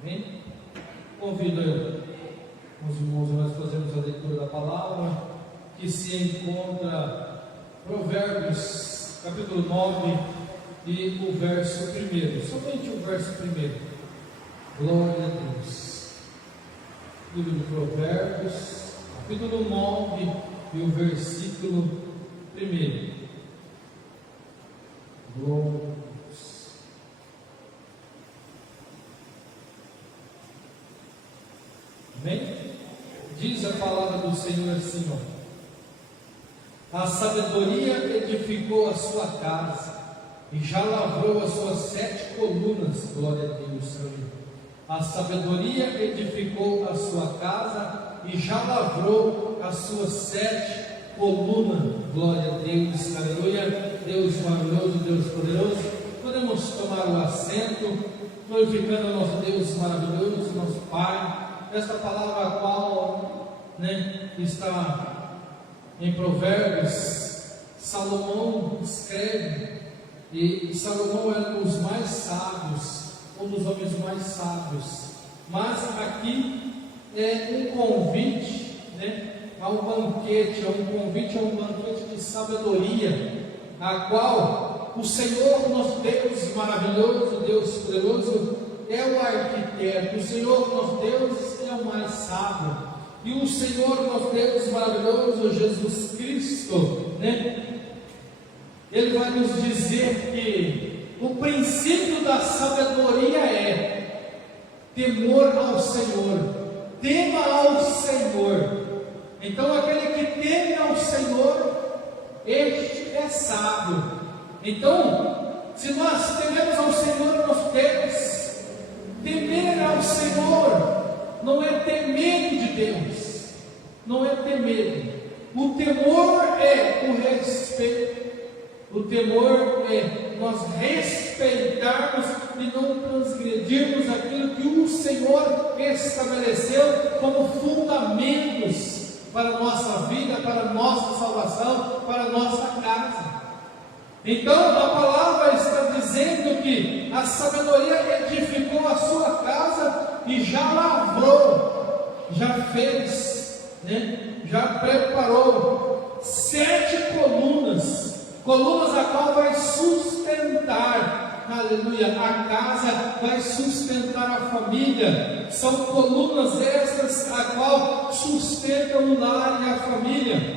Amém? Convido os irmãos, nós fazemos a leitura da palavra, que se encontra Provérbios, capítulo 9, e o verso 1, somente o verso 1. Glória a Deus. Livro de Provérbios, capítulo 9, e o versículo 1. Glória a Deus. Amém? Diz a palavra do Senhor assim, ó: a sabedoria edificou a sua casa e já lavrou as suas 7 colunas. Glória a Deus. A sabedoria edificou a sua casa e já lavrou as suas 7 colunas. Glória a Deus. Aleluia. Deus maravilhoso, Deus poderoso. Podemos tomar o assento, glorificando o nosso Deus maravilhoso, nosso Pai. Esta palavra a qual está em Provérbios, Salomão escreve, e Salomão era um dos mais sábios, um dos homens mais sábios. Mas aqui é um convite, a um banquete, a um banquete de sabedoria, a qual o Senhor nosso Deus maravilhoso, Deus poderoso, é o arquiteto. O Senhor nosso Deus é o mais sábio, e o Senhor nosso Deus maravilhoso, Jesus Cristo, Ele vai nos dizer que o princípio da sabedoria é temor ao Senhor. Tema ao Senhor. Então aquele que teme ao Senhor, este é sábio. Então, se nós tememos ao Senhor nosso Deus, temer ao Senhor não é ter medo de Deus, não é ter medo. O temor é o respeito. O temor é nós respeitarmos e não transgredirmos aquilo que o Senhor estabeleceu como fundamentos para a nossa vida, para a nossa salvação, para a nossa casa. Então a palavra está dizendo que a sabedoria edificou a sua casa e já lavrou, já fez, já preparou 7 colunas a qual vai sustentar, aleluia, a casa, vai sustentar a família. São colunas estas a qual sustentam o lar e a família.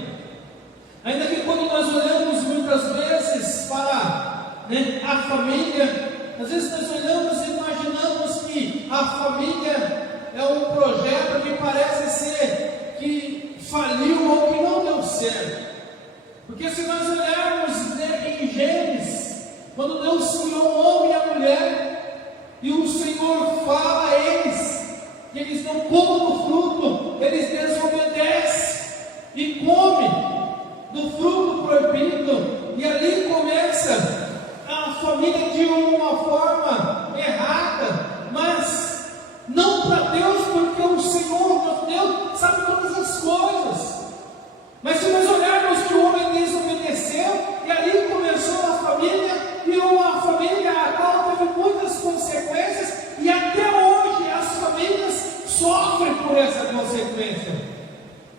Ainda que quando nós olhamos muitas vezes para a família, às vezes nós olhamos e imaginamos que a família é um projeto que parece ser que faliu ou que não deu certo. Porque se nós olharmos em Gênesis, quando Deus criou o homem e a mulher, e o Senhor fala a eles que eles não comam do fruto, eles desobedecem e comem do fruto proibido, e ali começa a família de uma forma errada, mas não para Deus, porque o Senhor, nosso Deus, sabe todas as coisas. Mas se nós olharmos que o homem desobedeceu, e ali começou a família, e uma família a qual teve muitas consequências, e até hoje as famílias sofrem por essa consequência.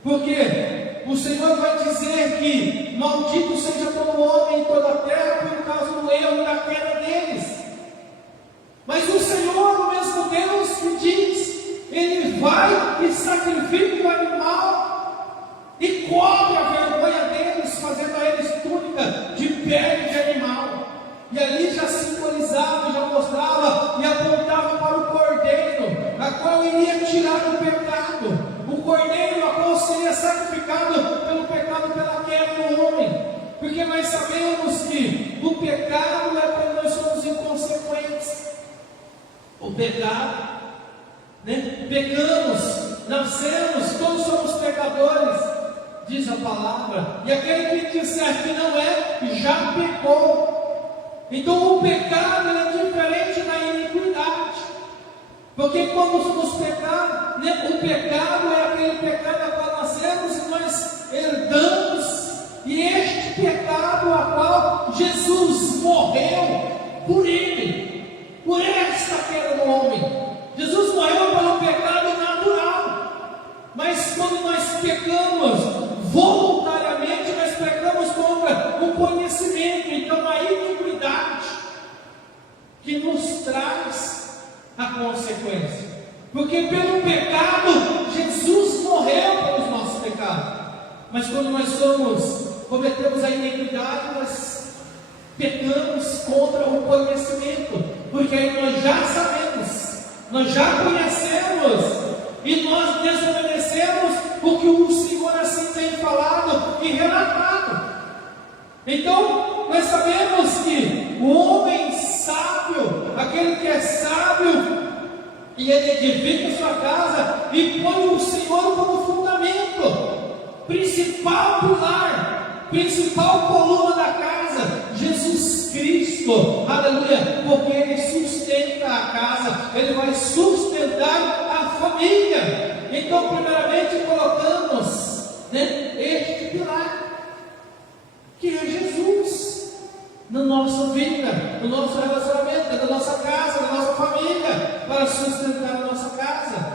Porque o Senhor vai dizer que maldito seja todo homem em toda a terra por causa do erro e da queda deles. Mas o Senhor, o mesmo Deus que diz, Ele vai e sacrifica o animal e cobre a vergonha deles, fazendo a eles túnica de pele de animal. E ali já simbolizava, já mostrava e apontava para o cordeiro, a qual iria tirar o pecado. O cordeiro a qual seria sacrificado pelo pecado, pela queda do homem. Porque nós sabemos que o pecado é quando nós somos inconsequentes. O pecado, pecamos, nascemos, todos somos pecadores, diz a palavra. E aquele que disser que não é, já pecou. Então o pecado é diferente da iniquidade. Porque quando somos pecados, o pecado é aquele pecado a qual nascemos e nós herdamos. E este pecado a qual Jesus morreu por ele, por esta queda do homem. Jesus consequência. Porque pelo pecado, Jesus morreu pelos nossos pecados. Mas quando nós cometemos a iniquidade, nós pecamos contra o conhecimento. Porque aí nós já sabemos, nós já conhecemos, e nós desobedecemos o que o Senhor assim tem falado e relatado. Então, nós sabemos que o homem sábio, aquele que é sábio, e ele edifica sua casa e põe o Senhor como fundamento, principal pilar, principal coluna da casa, Jesus Cristo, aleluia, porque Ele sustenta a casa, Ele vai sustentar a família. Então, primeiramente, colocamos este pilar, que é Jesus, na nossa vida, no nosso relacionamento, na nossa casa, na nossa família, para sustentar a nossa casa.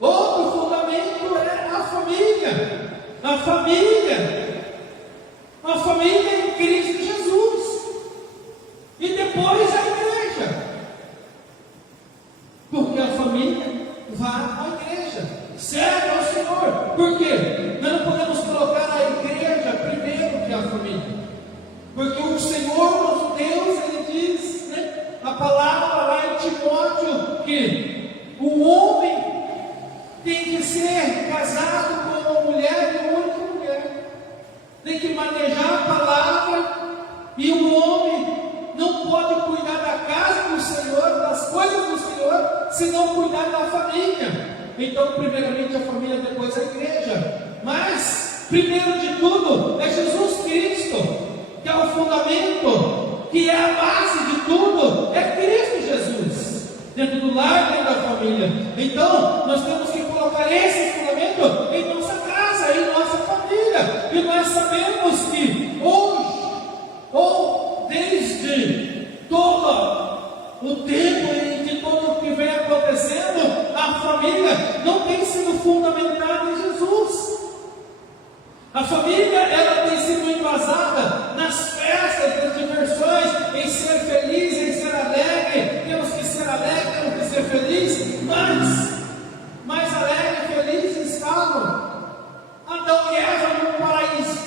Outro fundamento é a família. A família em Cristo Jesus. E depois a igreja. Porque a família vai à igreja, serve ao Senhor. Por quê? Nós não podemos colocar a igreja primeiro que a família. Porque o Senhor, nosso Deus, Ele diz, a palavra lá em Timóteo, que o homem tem que ser casado com uma mulher e uma única mulher. Tem que manejar a palavra, e o homem não pode cuidar da casa do Senhor, das coisas do Senhor, se não cuidar da família. Então, primeiramente a família, depois a igreja. Mas, primeiro de tudo, é Jesus Cristo, que é o fundamento, que é a base de tudo, é Cristo Jesus, dentro do lar, dentro da família. Então, nós temos que colocar esse fundamento em nossa casa, em nossa família. E nós sabemos que hoje, ou desde todo o tempo e de tudo o que vem acontecendo, a família não tem sido fundamentada em Jesus. A família, ela tem sido embasada nas festas, nas diversões, em ser feliz, em ser alegre. Temos que ser alegres, temos que ser felizes, mas mais alegres e felizes estavam Adão e Eva no paraíso,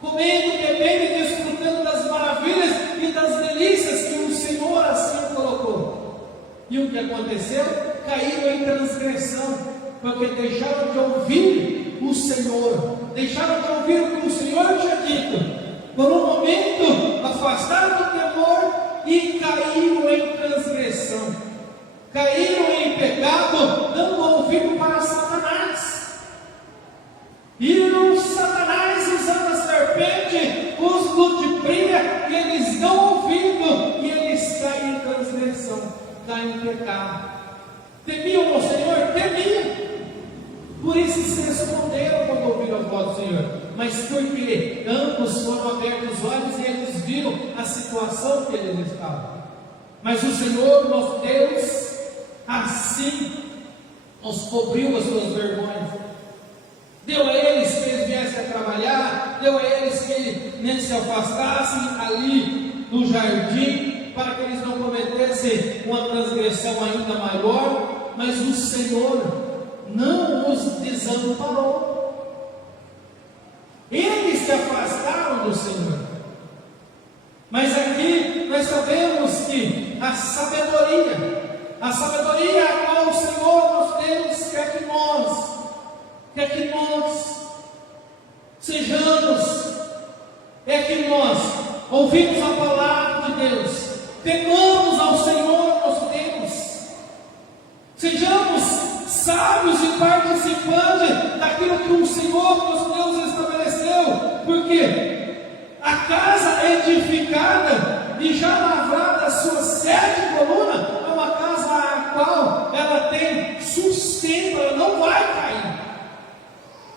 comendo, bebendo e desfrutando das maravilhas e das delícias que o Senhor assim colocou. E o que aconteceu? Caíram em transgressão, porque deixaram de ouvir o Senhor, deixaram de ouvir o que o Senhor tinha dito. Por um momento, afastaram do temor e caíram em transgressão, caíram em pecado, dando ouvido para Satanás. E o Satanás, usando a serpente, os ludibria, e eles dão ouvido, e eles caem em transgressão, caem em pecado. Temiam o Senhor? Temiam. Por isso se esconderam quando ouviram a voz do Senhor. Mas porque ambos foram abertos os olhos e eles viram a situação que eles estavam. Mas o Senhor, nosso Deus, assim os cobriu as suas vergonhas. Deu a eles que eles viessem a trabalhar, deu a eles que nem se afastassem ali do jardim, para que eles não cometessem uma transgressão ainda maior. Mas o Senhor não os desamparou. Eles se afastaram do Senhor. Mas aqui nós sabemos que a sabedoria a qual o Senhor nosso Deus quer que nós sejamos, é que nós ouvimos a palavra de Deus, temamos ao Senhor nosso Deus, sejamos sábios e participantes daquilo que o Senhor nosso Deus estabeleceu, porque a casa edificada e já lavrada as suas 7 colunas é uma casa a qual ela tem sustento, ela não vai cair,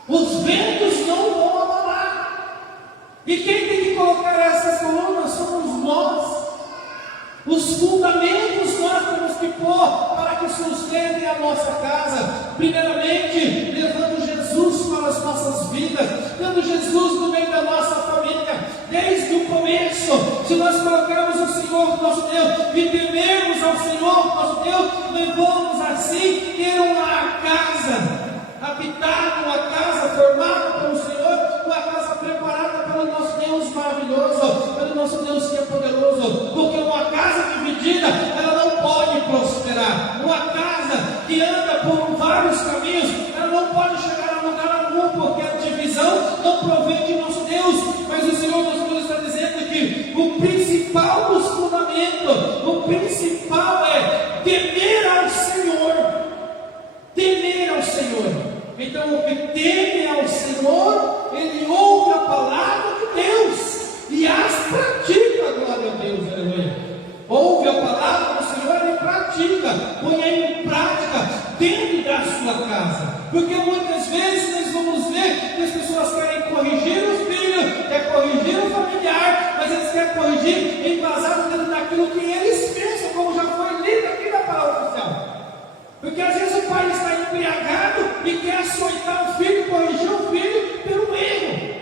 os ventos não vão abalar. E quem tem que colocar essas colunas somos nós. Os fundamentos nós temos que pôr para que sustentem a nossa casa. Primeiramente, levando Jesus para as nossas vidas, tendo Jesus no meio da nossa família, desde o começo. Se nós colocarmos o Senhor nosso Deus e temermos ao Senhor nosso Deus, que anda por vários caminhos, ela não pode chegar a lugar algum, porque a divisão não provém de nosso Deus. Mas o Senhor nosso Deus está dizendo que o principal dos fundamentos, o principal é temer ao Senhor. Temer ao Senhor. Então o que teme ao Senhor, ele ouve a palavra de Deus e as pratica. Glória a Deus, aleluia. Ouve a palavra do Senhor e pratica, põe em prática dentro da sua casa. Porque muitas vezes nós vamos ver que as pessoas querem corrigir os filhos, querem corrigir o familiar, mas eles querem corrigir embasado dentro daquilo que eles pensam, como já foi lido aqui na palavra oficial. Porque às vezes o pai está embriagado e quer açoitar o filho, corrigir o filho pelo erro.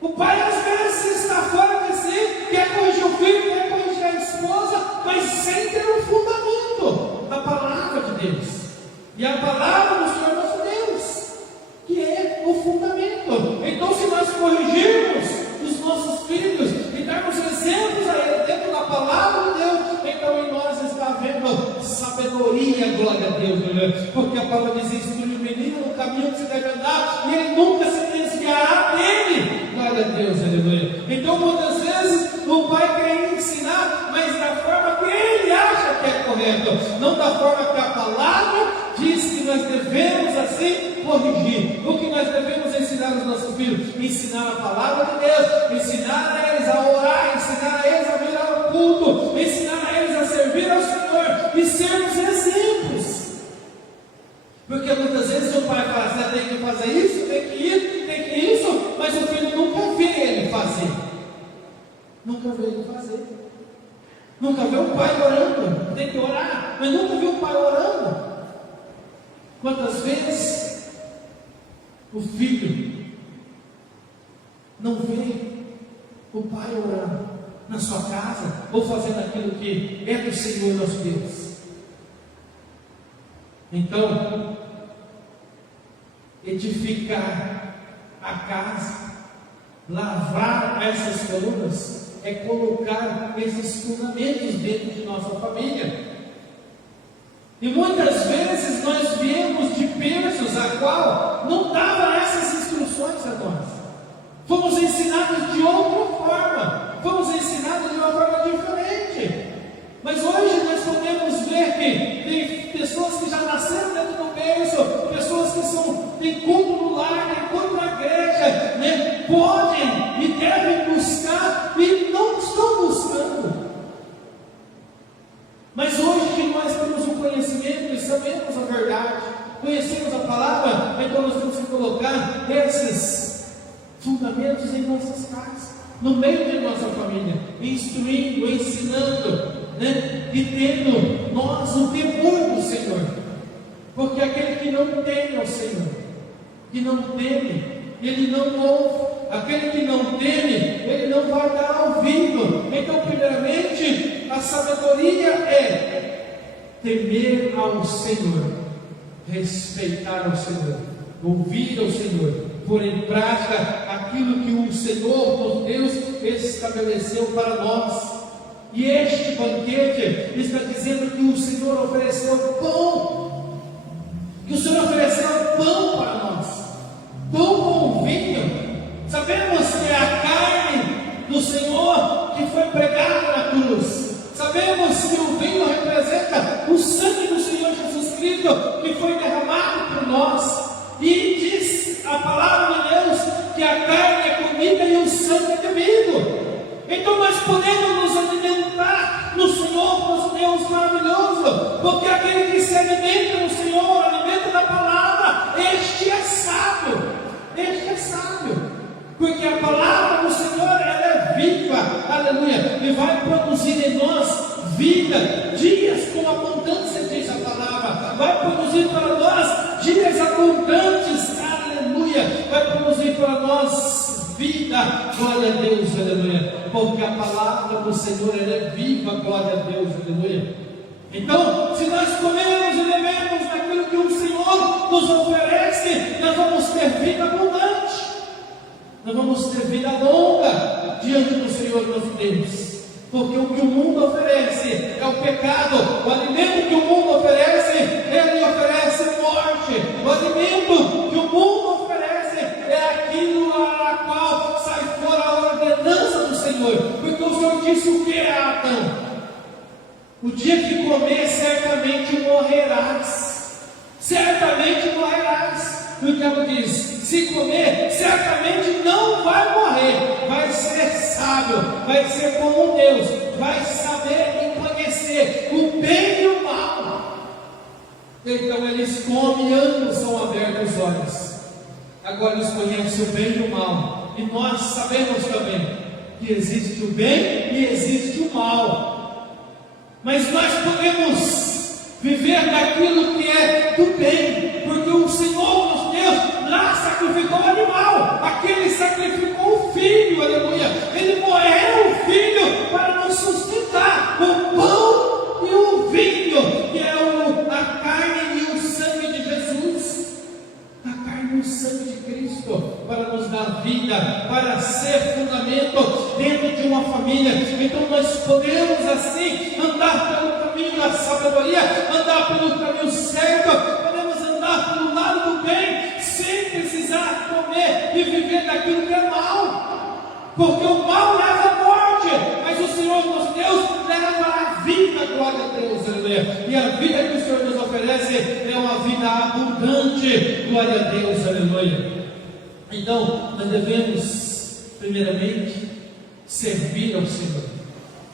O pai às vezes está fora de si, quer corrigir o filho, quer corrigir a esposa, mas sem ter um fundamento da palavra de Deus. E a palavra do Senhor nosso Deus, que é o fundamento. Então, se nós corrigirmos os nossos filhos e darmos exemplos a eles dentro da palavra de Deus, então em nós está havendo sabedoria, glória a Deus, porque a palavra diz: instrui o menino no caminho que se deve andar, e ele nunca se desviará dele. Glória a Deus, aleluia. Então muitas vezes o pai quer ensinar, mas da forma que ele acha que é correto, não da forma que a palavra diz que nós devemos assim corrigir. O que nós devemos ensinar aos nossos filhos? Ensinar a palavra de Deus, ensinar a eles a orar, ensinar a eles a vir ao culto, ensinar a eles a servir ao Senhor e sermos exemplos. Porque muitas vezes o pai fala assim: tem que fazer isso, tem que ir, tem que isso, mas o filho nunca vê ele fazer. Nunca vê ele fazer. Nunca vê o pai orando. Tem que orar, mas nunca vê o pai orando. Quantas vezes o filho não vê o pai orando na sua casa, ou fazendo aquilo que é do Senhor nosso Deus? Então, edificar a casa, lavar essas colunas, é colocar esses fundamentos dentro de nossa família. E muitas vezes nós viemos de berços a qual não davam essas instruções a nós. Fomos ensinados de outra forma, fomos ensinados de uma forma diferente. Mas hoje nós podemos ver que tem pessoas que já nasceram dentro do berço, pessoas que têm culto no lar, têm culto na igreja, né? Podem e devem buscar e não estão buscando. Mas hoje que nós temos um conhecimento e sabemos a verdade, conhecemos a palavra, então nós temos que colocar esses fundamentos em nossas casas, no meio de nossa família, instruindo, ensinando, né? E tendo nós o temor do Senhor. Porque aquele que não teme ao Senhor, que não teme, ele não ouve. Aquele que não teme, ele não vai dar ouvido. Então, primeiramente, a sabedoria é temer ao Senhor, respeitar ao Senhor, ouvir ao Senhor, pôr em prática aquilo que o Senhor, nosso Deus, estabeleceu para nós. E este banquete está dizendo que o Senhor ofereceu pão, que o Senhor ofereceu pão para nós, pão com vinho. Sabemos que é a carne do Senhor que foi pregada na cruz. Sabemos que o vinho representa o sangue do Senhor Jesus Cristo que foi derramado por nós. E diz a palavra de Deus que a carne é comida e o sangue é bebido. Então nós podemos nos alimentar no Senhor, nosso Deus maravilhoso, porque aquele que se alimenta no Senhor, alimenta da palavra, este é sábio, porque a palavra do Senhor, ela é viva, aleluia, e vai produzir em nós vida, dias com abundância, diz a palavra, vai produzir para nós dias abundantes, aleluia, vai produzir para nós vida, glória a Deus, aleluia, porque a palavra do Senhor, ela é viva, glória a Deus, aleluia. Então, se nós comemos e bebemos daquilo que o Senhor nos oferece, nós vamos ter vida abundante, nós vamos ter vida longa diante do Senhor nosso Deus. Porque o que o mundo oferece é o pecado. O alimento que o mundo oferece, ele oferece disse o que a Adão? O dia que comer, certamente morrerás. Certamente morrerás. E o diabo diz: se comer, certamente não vai morrer. Vai ser sábio, vai ser como Deus, vai saber e conhecer o bem e o mal. Então eles comem e ambos são abertos os olhos. Agora eles conhecem o bem e o mal. E nós sabemos também que existe o bem e existe o mal. Mas nós podemos viver daquilo que é do bem, porque o Senhor nosso Deus lá sacrificou o animal. Aqui Ele sacrificou o filho, aleluia. Ele morreu o filho para nos sustentar o pão e o vinho, que é a carne e o sangue de Jesus. A carne e o sangue de Cristo, para nos dar vida, para ser fundamento dentro de uma família. Então nós podemos assim andar pelo caminho da sabedoria, andar pelo caminho certo, podemos andar pelo lado do bem, sem precisar comer e viver daquilo que é mal, porque o mal leva à morte, mas o Senhor nosso Deus leva a vida. Glória a Deus, aleluia. E a vida que o Senhor nos oferece é uma vida abundante. Glória a Deus, aleluia. Então, nós devemos, primeiramente, servir ao Senhor,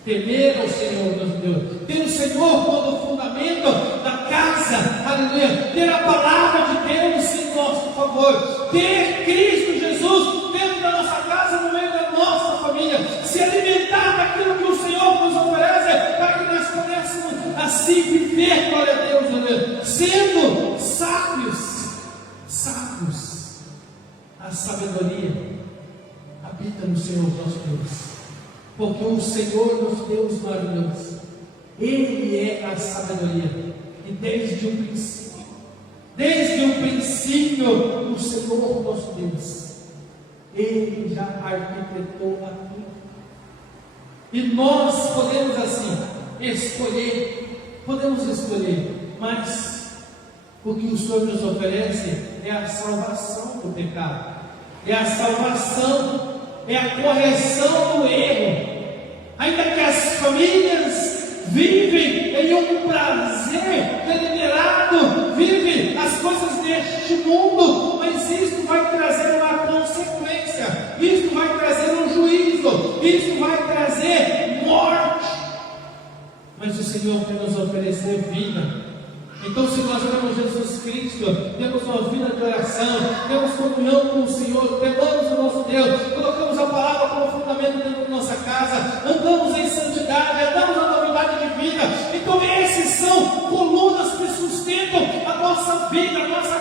temer ao Senhor, nosso Deus, ter o Senhor como fundamento da casa, aleluia, ter a palavra de Deus em nosso favor, ter Cristo Jesus dentro da nossa casa, no meio da nossa família, se alimentar daquilo que o Senhor nos oferece, para que nós pudéssemos assim viver, glória a Deus, aleluia, sendo sábios. A sabedoria habita no Senhor nosso Deus, porque o Senhor nosso Deus maravilhoso, Ele é a sabedoria, e desde o princípio, o Senhor nosso Deus, Ele já arquitetou a tudo, e nós podemos assim escolher, mas o que o Senhor nos oferece é a salvação do pecado, é a salvação, é a correção do erro. Ainda que as famílias vivem em um prazer deliberado, vivem as coisas deste mundo, mas isto vai trazer uma consequência, isto vai trazer um juízo, isto vai trazer morte. Mas o Senhor quer nos oferecer vida. Então, se nós temos Jesus Cristo, temos uma vida de oração, temos comunhão com o Senhor, temamos o nosso Deus, colocamos a palavra como fundamento dentro da nossa casa, andamos em santidade, andamos na novidade de vida. Então, esses são colunas que sustentam a nossa vida, a nossa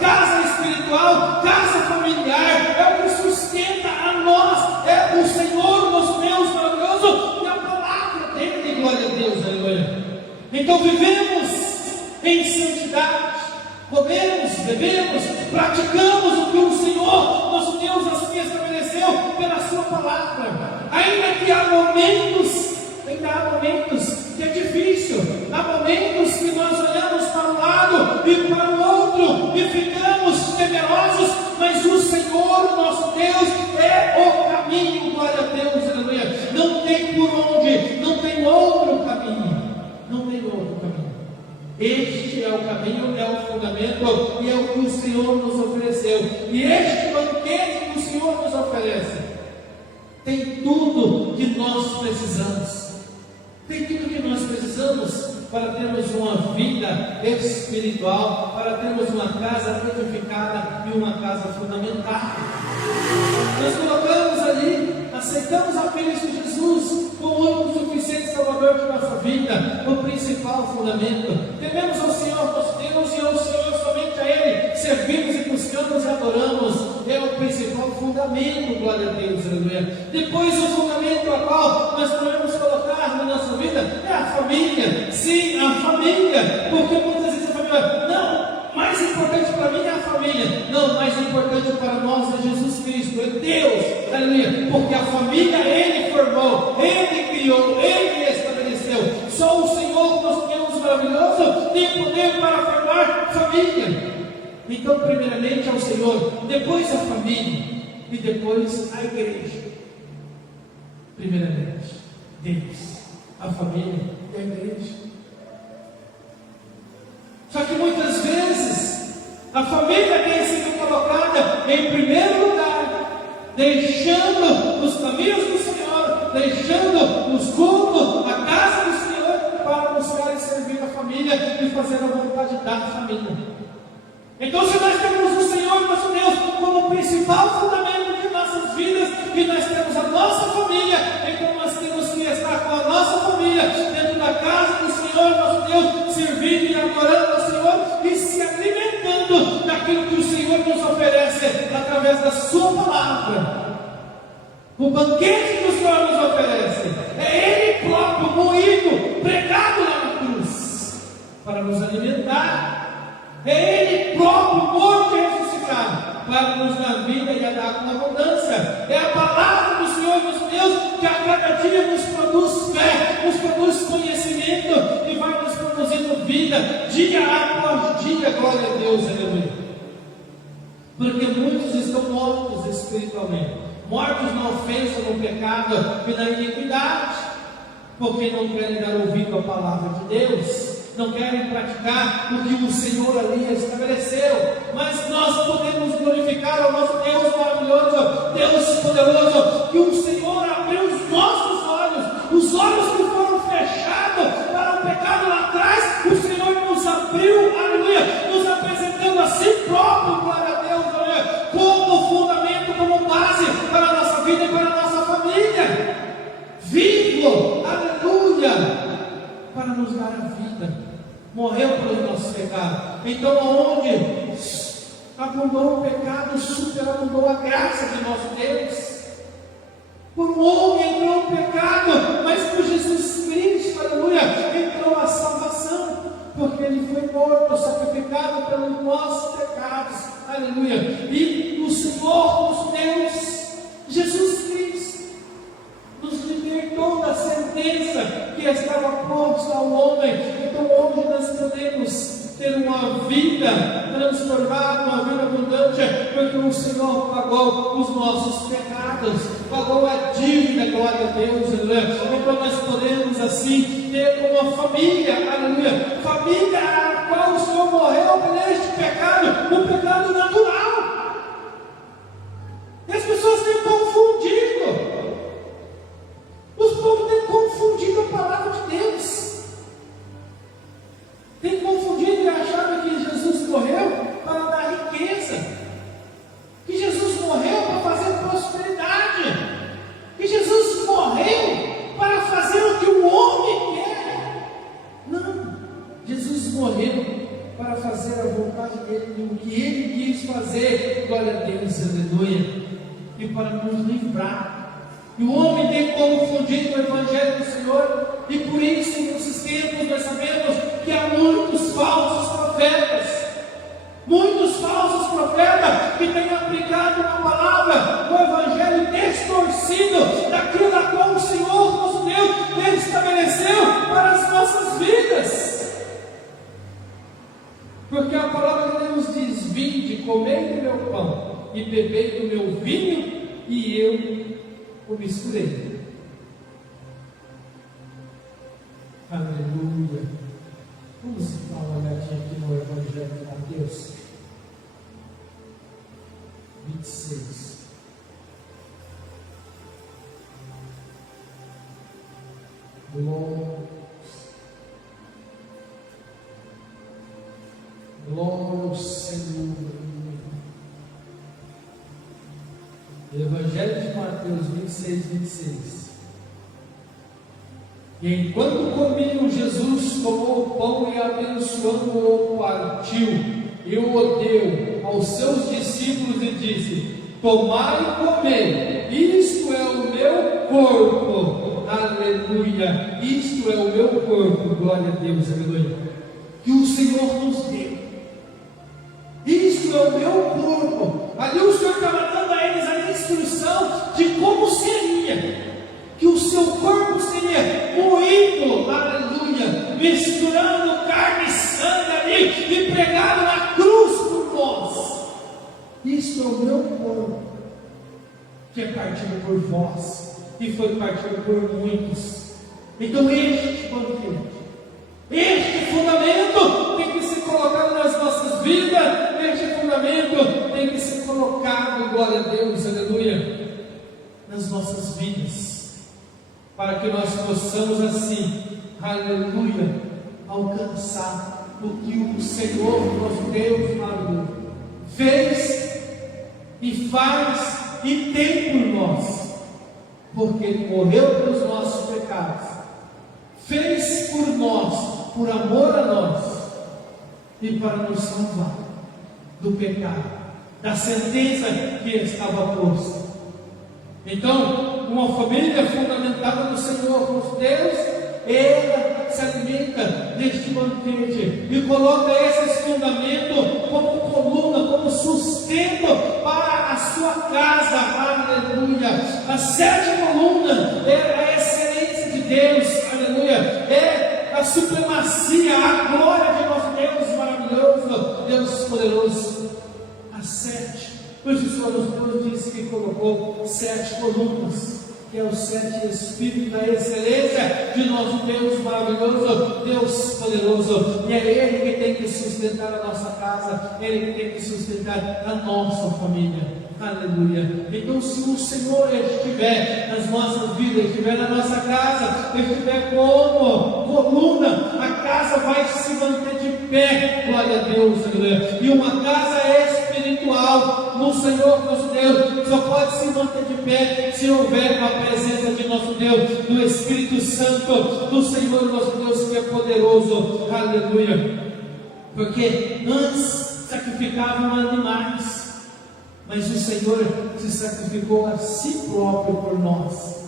casa espiritual, casa familiar, é o que sustenta a nós, é o Senhor, nosso Deus maravilhoso, e a palavra dele, glória a Deus, aleluia. Então, vivemos em santidade, comemos, bebemos, praticamos o que o Senhor, nosso Deus, assim estabeleceu pela sua palavra. Ainda que há momentos que é difícil, há momentos que nós olhamos para um lado e para o outro e ficamos temerosos, mas o Senhor, nosso Deus, é o caminho, glória a Deus, aleluia. Não tem por onde, não tem outro caminho. Este é o caminho, é o fundamento e é o que o Senhor nos ofereceu. E este banquete que o Senhor nos oferece tem tudo que nós precisamos. Tem tudo que nós precisamos para termos uma vida espiritual, para termos uma casa edificada e uma casa fundamentada. Nós colocamos ali, aceitamos a Cristo Jesus como o único suficiente Salvador de nossa vida, o principal fundamento. Tememos ao Senhor nosso Deus e ao Senhor, somente a Ele servimos e buscamos e adoramos. É o principal fundamento, glória a Deus, aleluia. Depois o fundamento a qual nós podemos colocar na nossa vida é a família. Sim, a família, porque muitas vezes a família, não, mais importante para mim é a família. Não, mais importante para nós é Jesus Cristo, é Deus, aleluia. Porque a família Ele formou, Ele criou, Ele estabeleceu. Só o Senhor, nosso Deus maravilhoso, tem poder para formar família. Então, primeiramente ao Senhor, depois a família e depois a igreja. Primeiramente. Deus, a família e a igreja. Só que muitas vezes a família tem sido colocada em primeiro lugar, deixando os caminhos do Senhor, deixando os cultos, a casa do Senhor, para buscar e servir a família e fazer a vontade da família. Então, se nós temos o Senhor, nosso Deus, como principal fundamento de nossas vidas, e nós temos a nossa família, então nós temos que estar com a nossa família dentro da casa do Senhor, nosso Deus, servindo e adorando ao Senhor e se alimentando daquilo que o Senhor nos oferece através da Sua palavra. O banquete que o Senhor nos oferece é Ele próprio, moído, pregado lá na cruz, para nos alimentar. É Ele próprio, morto e ressuscitado, para nos dar vida e a dar com abundância. É a palavra do Senhor, nosso Deus, que a cada dia nos produz fé, nos produz conhecimento e vai nos produzindo vida, dia após dia, glória a Deus, aleluia. Porque muitos estão mortos espiritualmente, mortos na ofensa, no pecado e na iniquidade, porque não querem dar ouvido à palavra de Deus, não querem praticar o que o Senhor ali estabeleceu. Mas nós podemos glorificar ao nosso Deus maravilhoso, Deus poderoso, que o Senhor abriu os nossos olhos, os olhos que foram fechados para o pecado lá atrás, o Senhor nos abriu, aleluia, nos apresentando a si próprio, glória a Deus, aleluia, como fundamento, como base para a nossa vida e para a nossa família, vivo, aleluia, para nos dar a vida. Morreu pelos nossos pecados. Então, onde abundou o pecado, superabundou a graça de nosso Deus. Por um homem entrou o pecado, mas por Jesus Cristo, aleluia, entrou a salvação, porque Ele foi morto, sacrificado pelos nossos pecados, aleluia. E o Senhor, nosso Deus, Jesus Cristo, nos libertou da sentença que estava posta ao homem. Então hoje nós podemos ter uma vida transformada, uma vida abundante, porque o Senhor pagou os nossos pecados, pagou a dívida, glória a Deus, aleluia. Então nós podemos assim ter uma família, aleluia, família a qual o Senhor morreu por este pecado, o pecado natural. E as pessoas têm confundido. Os povos têm confundido a palavra de Deus. Têm confundido e achado que Jesus morreu para dar riqueza, que Jesus morreu para fazer prosperidade, que Jesus morreu para fazer o que o homem quer. Não, Jesus morreu para fazer a vontade dele, o que Ele quis fazer, glória a Deus, aleluia, e para nos livrar. E o homem tem confundido o Evangelho do Senhor, e por isso, nesses tempos, nós sabemos que há muitos falsos profetas que têm aplicado na palavra o Evangelho distorcido daquilo a qual o Senhor, nosso Deus, estabeleceu para as nossas vidas. Porque a palavra de Deus diz: vinde, comei do meu pão e bebei do meu vinho, e eu o misturei. Aleluia. Vamos dar uma olhadinha aqui no Evangelho de Mateus 26. Glória ao Senhor. Evangelho de Mateus 26, 26. E enquanto comiam, Jesus tomou o pão e, abençoando-o, partiu e o deu aos seus discípulos e disse: tomai e comei, isto é o meu corpo. Aleluia, isto é o meu corpo, glória a Deus, aleluia, que o Senhor nos deu. Isto é o meu corpo. Ali o Senhor estava dando a eles a instrução de como seria, que o seu corpo seria moído, aleluia, misturando carne e sangue ali e pregado na cruz por nós. Isto é o meu corpo, que é partido por vós e foi partido por muitos. Então este banquete, este fundamento tem que ser colocado nas nossas vidas, este fundamento tem que ser colocado, glória a Deus, aleluia, nas nossas vidas, para que nós possamos assim, aleluia, alcançar o que o Senhor, nosso Deus maravilhoso, fez e faz e tem por nós, porque Ele morreu pelos nossos pecados, fez por nós, por amor a nós, e para nos salvar do pecado, da sentença que estava posta. Então, uma família fundamentada no Senhor, nosso Deus, ela se alimenta deste banquete e coloca esses fundamentos como coluna, como sustento para a sua casa, aleluia. A 7ª coluna é a excelência de Deus, aleluia, é a supremacia, a glória de nosso Deus maravilhoso, Deus poderoso. A 7, pois o Senhor Deus disse que colocou 7 colunas, que é o 7 Espírito da excelência de nosso Deus maravilhoso, Deus poderoso, e é Ele que tem que sustentar a nossa casa, Ele que tem que sustentar a nossa família, aleluia. Então, se o Senhor estiver nas nossas vidas, estiver na nossa casa, estiver como coluna, a casa vai se manter de pé, glória a Deus, aleluia. E uma casa espiritual no Senhor nosso Deus só pode se manter de pé se houver a presença de nosso Deus, do Espírito Santo, do Senhor nosso Deus, que é poderoso, aleluia. Porque antes sacrificavam animais, mas o Senhor se sacrificou a si próprio por nós,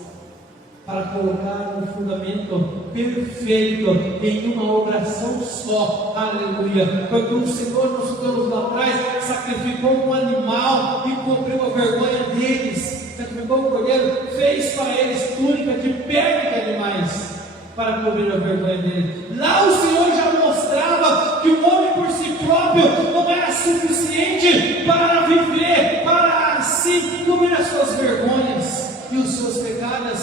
para colocar um fundamento perfeito em uma oração só, aleluia. Porque o Senhor nosso Deus lá atrás sacrificou um animal e cobriu a vergonha deles, sacrificou um cordeiro, fez para eles túnica de pele de animais, para cobrir a vergonha deles. Lá o Senhor já mostrava que o homem por si próprio não era suficiente para viver, para assim cobrir as suas vergonhas e os seus pecados,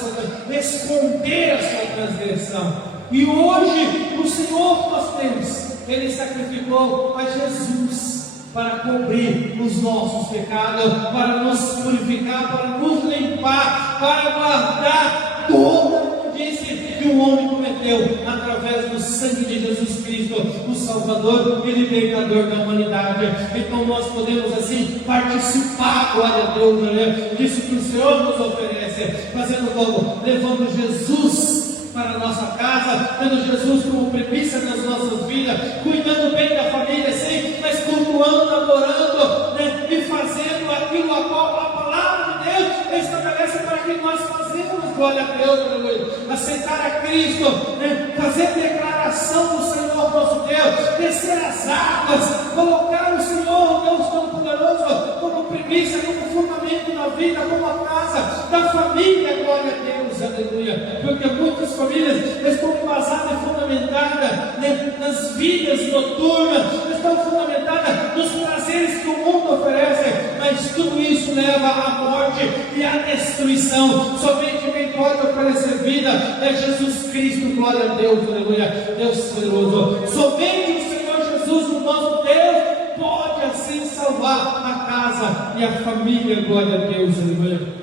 esconder a sua transgressão. E hoje o Senhor nosso Deus, Ele sacrificou a Jesus para cobrir os nossos pecados, para nos purificar, para nos limpar, para guardar toda a injustiça que o homem cometeu, através do sangue de Jesus Cristo, o Salvador e Libertador da humanidade. Então nós podemos assim participar, glória a Deus, né, disso que o Senhor nos oferece, fazendo como? Levando Jesus para a nossa casa, tendo Jesus como primícia nas nossas vidas, cuidando bem da família, sim, mas cultuando, adorando, né, e fazendo aquilo a qual a palavra de Deus estabelece para que nós fazemos, glória a Deus, aleluia. Aceitar a Cristo, né, fazer declaração do Senhor nosso Deus, descer as águas, colocar o Senhor, Deus Todo-Poderoso, como primícia, como fundamento da vida, como a casa da família, glória a Deus, aleluia. Porque muitas famílias estão embasadas e fundamentadas, né, nas vidas noturnas, estão fundamentadas nos prazeres que o mundo oferece, mas tudo isso leva à morte e à destruição. Somente quem pode oferecer vida é Jesus Cristo, glória a Deus, aleluia, Deus poderoso. Somente o Senhor Jesus, o nosso Deus, pode assim salvar a casa e a família, glória a Deus, aleluia.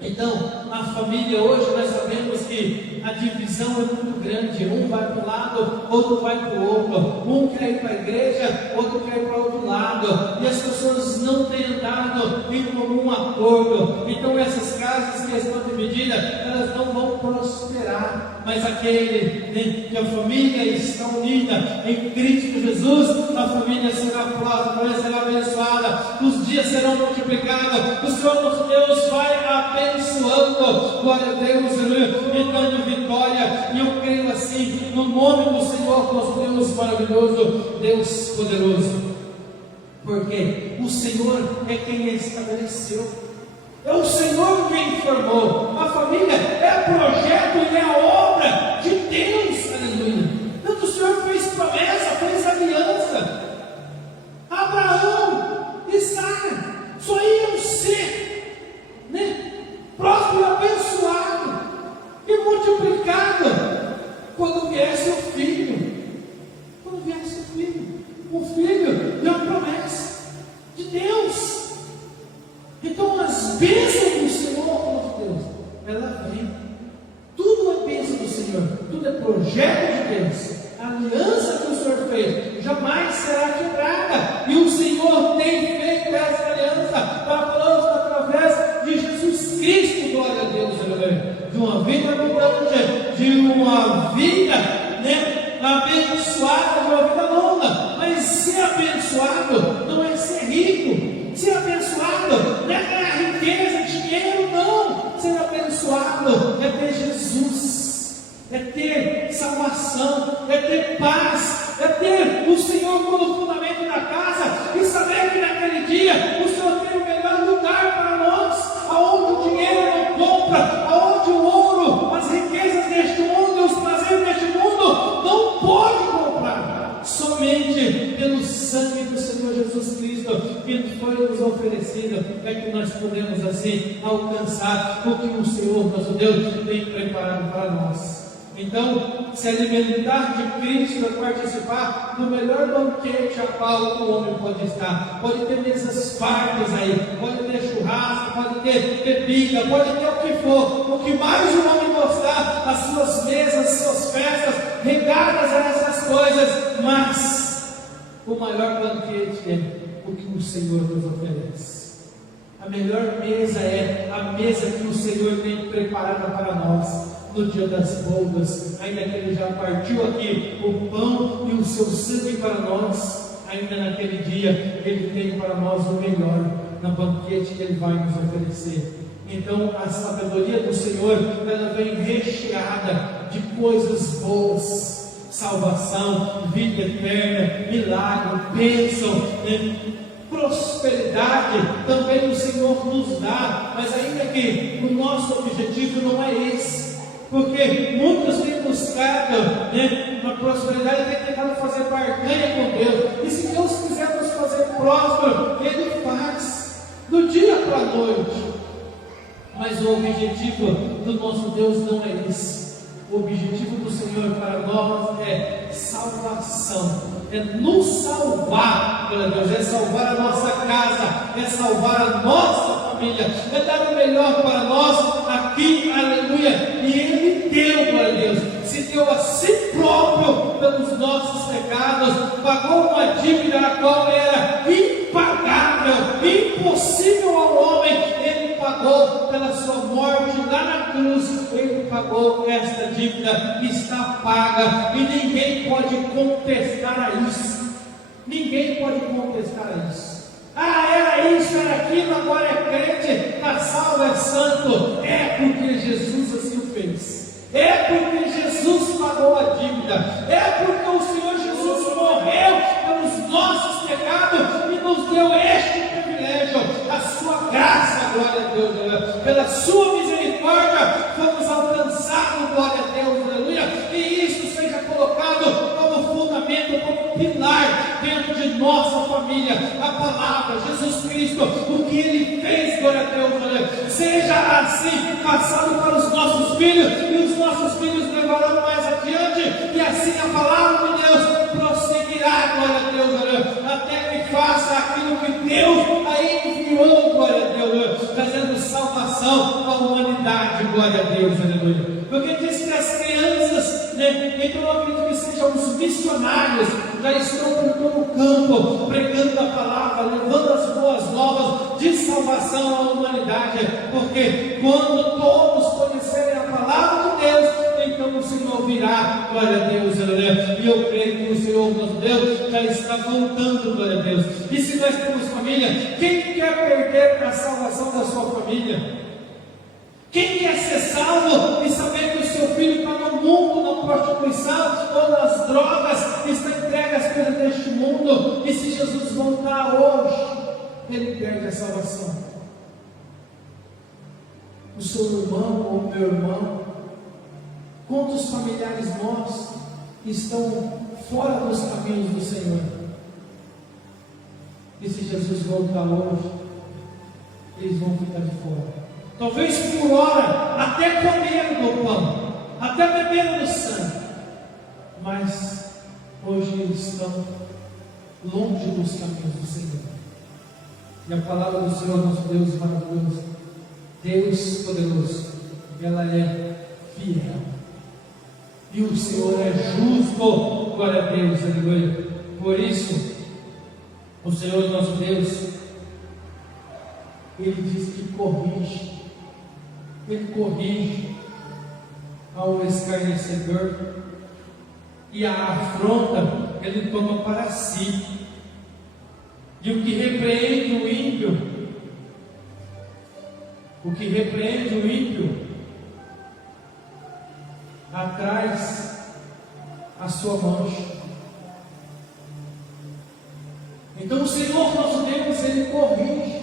Então, a família hoje nós sabemos que a divisão é muito grande, um vai para um lado, outro vai para o outro, um quer ir para a igreja, outro quer ir para o outro lado, e as pessoas não têm andado em comum acordo. Então essas casas que estão divididas, elas não vão prosperar, mas aquele, né, que a família está unida em Cristo Jesus, a família será próspera, será abençoada, os dias serão multiplicados, o Senhor nosso Deus vai abençoando, glória a Deus, e dando vitória. E eu creio assim, no nome do Senhor nosso Deus maravilhoso, Deus poderoso, porque o Senhor é quem estabeleceu, é o Senhor quem formou. A família é projeto e é obra de Deus, aleluia. Tanto o Senhor fez promessa, fez aliança. Abraão e Sara só iam ser, né, próspero, abençoado e multiplicado O Filho é uma promessa de Deus. Então as bênçãos do Senhor, nosso Deus, ela vem. Tudo é bênção do Senhor, tudo é projeto de Deus. A aliança que o Senhor fez jamais será quebrada. E o Senhor tem feito essa aliança para nós através de Jesus Cristo, glória a Deus, de uma vida abundante, de uma vida abençoada, de uma vida longa. Mas ser abençoado não é ser rico. Ser abençoado não é ganhar riqueza, dinheiro, não. Ser abençoado é ter Jesus, é ter salvação, é ter paz, é ter o Senhor como fundamento da casa e saber que naquele dia o Senhor tem o melhor lugar para nós, aonde o dinheiro não compra, aonde o ouro, as riquezas deste mundo e os prazeres deste mundo não pode comprar. Somente pelo sangue do Senhor Jesus Cristo que foi nos oferecido é que nós podemos assim alcançar o que o Senhor nosso Deus tem preparado para nós. Então, se alimentar de Cristo é participar do melhor banquete a qual o homem pode estar. Pode ter mesas fartas aí, pode ter churrasco, pode ter bebida, pode ter o que for. O que mais o homem gostar, as suas mesas, as suas festas, regadas a essas coisas. Mas o maior banquete é o que o Senhor nos oferece. A melhor mesa é a mesa que o Senhor tem preparada para nós. No dia das bodas, ainda que Ele já partiu aqui o pão e o seu sangue para nós, ainda naquele dia Ele tem para nós o melhor, na banquete que Ele vai nos oferecer. Então a sabedoria do Senhor, ela vem recheada de coisas boas, salvação, vida eterna, milagre, bênção, prosperidade também o Senhor nos dá, mas ainda que o nosso objetivo não é esse. Porque muitos têm buscado uma prosperidade e têm tentado fazer barganha com Deus. E se Deus quiser nos fazer próspero, Ele faz do dia para a noite. Mas o objetivo do nosso Deus não é esse. O objetivo do Senhor para nós é salvação, é nos salvar, meu Deus, é salvar a nossa casa, é salvar a nossa família, é dar o melhor para nós aqui, aleluia. E Ele deu, glória a Deus, se deu a si próprio pelos nossos pecados, pagou uma dívida a qual era impagável, impossível ao homem. Ele pagou pela sua morte lá na cruz. Ele pagou esta dívida, está paga, e ninguém pode contestar a isso. Ninguém pode contestar a isso. Era isso, era aquilo, agora é crente, está salvo, é santo. É porque Jesus assim o fez. É porque Jesus pagou a dívida. É porque o Senhor Jesus morreu pelos nossos pecados e nos deu este privilégio, a sua graça, glória a Deus, pela sua misericórdia fomos alcançados, glória a Deus, aleluia. E isso seja colocado como fundamento, como pilar dentro de nossa família. A palavra, Jesus Cristo, o que Ele fez, glória a Deus, aleluia, seja assim passado para os nossos filhos, e os nossos filhos levarão mais adiante, e assim a palavra de Deus prosseguirá, glória a Deus, aleluia, até que faça aquilo que Deus aí enviou, glória a Deus, trazendo salvação à humanidade, glória a Deus, aleluia. Porque diz que as crianças, então eu acredito que sejam os missionários, já estão por todo o campo, pregando a palavra, levando as boas novas de salvação à humanidade, porque quando todos conhecerem a palavra de Deus, então o Senhor virá, glória a Deus, aleluia. E eu creio que o Senhor, nosso Deus, já está voltando, glória a Deus. E se nós temos família, quem quer perder a salvação da sua família? Quem quer ser salvo e saber que o seu filho está no mundo, na prostituição ou nas drogas, está entregue às coisas deste mundo, e se Jesus voltar hoje, ele perde a salvação? O seu irmão ou o meu irmão, quantos familiares nossos estão fora dos caminhos do Senhor? E se Jesus voltar hoje, eles vão ficar de fora. Talvez por hora, até comeram do pão, até beberam do sangue, mas hoje eles estão longe dos caminhos do Senhor. E a palavra do Senhor, nosso Deus maravilhoso, Deus poderoso, ela é fiel. E o Senhor é justo. Glória a Deus, aleluia. Por isso, o Senhor nosso Deus, Ele diz que corrige. Ele corrige ao escarnecedor, e a afronta Ele toma para si. E o que repreende o ímpio, atrás a sua mancha. Então o Senhor nosso Deus, Ele corrige,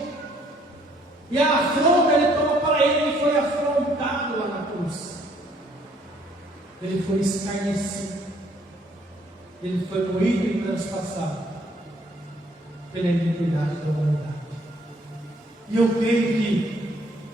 e a afronta Ele toma para Ele. Ele foi afrontado lá na cruz, Ele foi escarnecido, Ele foi moído e transpassado pela iniquidade da humanidade. E eu creio que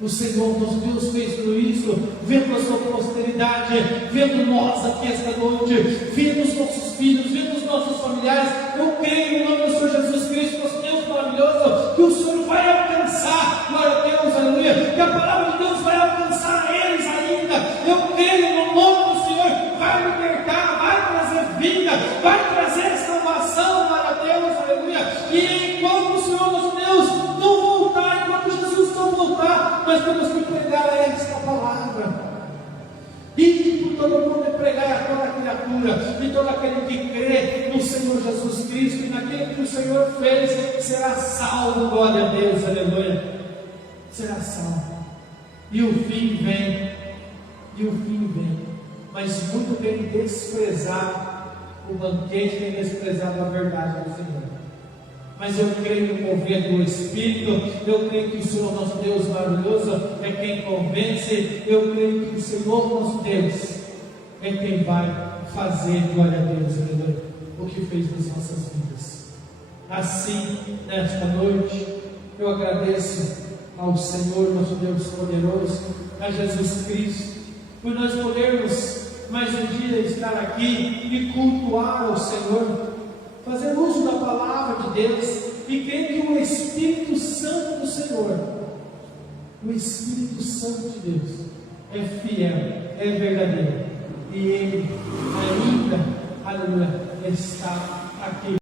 o Senhor nosso Deus fez tudo isso, vendo a sua posteridade, vendo nós aqui esta noite, vendo os nossos filhos, vendo os nossos familiares. Eu creio no nome do Senhor Jesus Cristo, nosso Deus maravilhoso, que o Senhor vai alcançar, glória a Deus, aleluia, que a palavra de Deus vai alcançar eles ainda. Eu creio no nome do Senhor, vai libertar, vai trazer vida, vai trazer salvação, glória a Deus, aleluia. E enquanto o Senhor nosso Deus não voltar, enquanto Jesus não voltar, nós temos que pregar a esta palavra. E por todo mundo é pregar a toda criatura, e todo aquele que crê no Senhor Jesus Cristo e naquele que o Senhor fez, será salvo, glória a Deus, aleluia. Será salvo. E o fim vem, mas muito tem desprezado o banquete, tem desprezado a verdade do Senhor. Mas eu creio no mover do Espírito, eu creio que o Senhor nosso Deus maravilhoso é quem convence, eu creio que o Senhor nosso Deus é quem vai fazer, glória a Deus, aleluia, o que fez nas nossas vidas. Assim, nesta noite, eu agradeço ao Senhor nosso Deus poderoso, a Jesus Cristo, por nós podermos mais um dia estar aqui e cultuar ao Senhor, fazer uso da palavra de Deus, e crer que o Espírito Santo do Senhor, o Espírito Santo de Deus, é fiel, é verdadeiro, e Ele ainda, aleluia, está aqui.